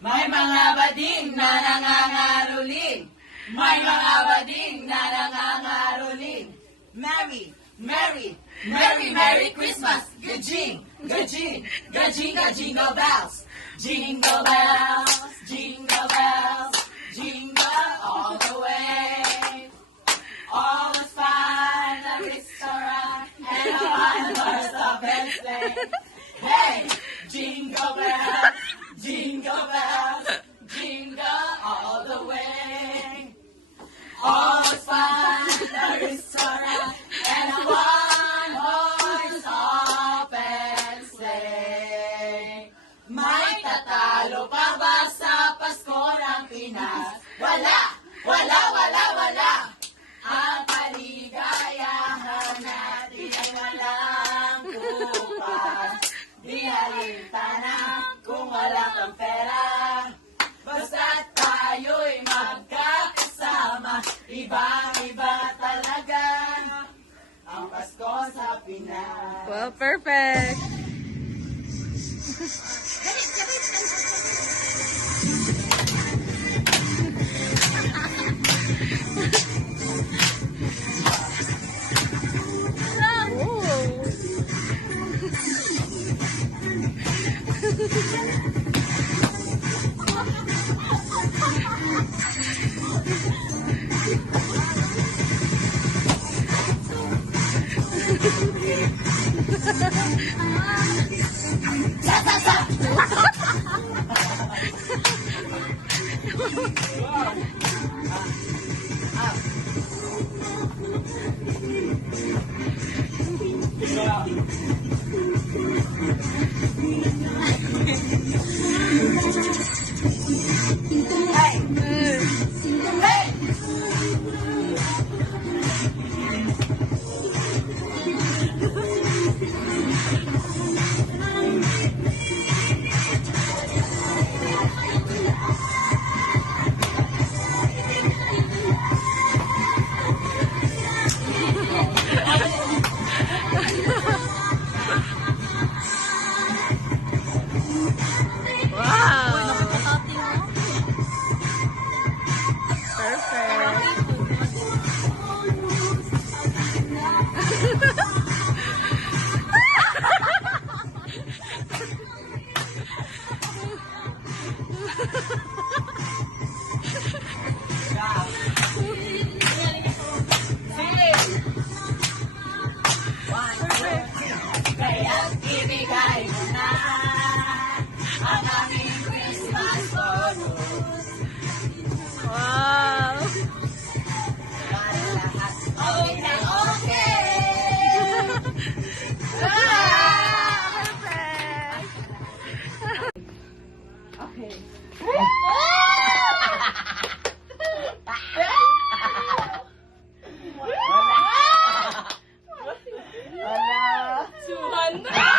May mga bading na nangangaroling. May mga bading na nangangaroling. Merry, Merry, Merry, Merry Christmas! Gajing, gajing, gajing, jingle bells. Jingle bells, jingle bells, jingle all the way. All is fine, a restaurant, and a fine burst of sleigh. Hey, jingle bells, jingle bells, jingle all the way. All is fine, a restaurant, and a one horse open sleigh. May tatalo pa ba sa Pasko ng Pinas? Wala! Wala! Wala! Wala! Ang kaligayahan natin ay walang bukas. Di halita na kung wala kang pera. Basta't tayo'y magkakasama. Iba-iba talaga ang Pasko sa Pinas. Well, perfect. Kaya't ibigay mo na ang aming Christmas bonus. Wow! Para lahat okay na okay. Okay. Wala. 200!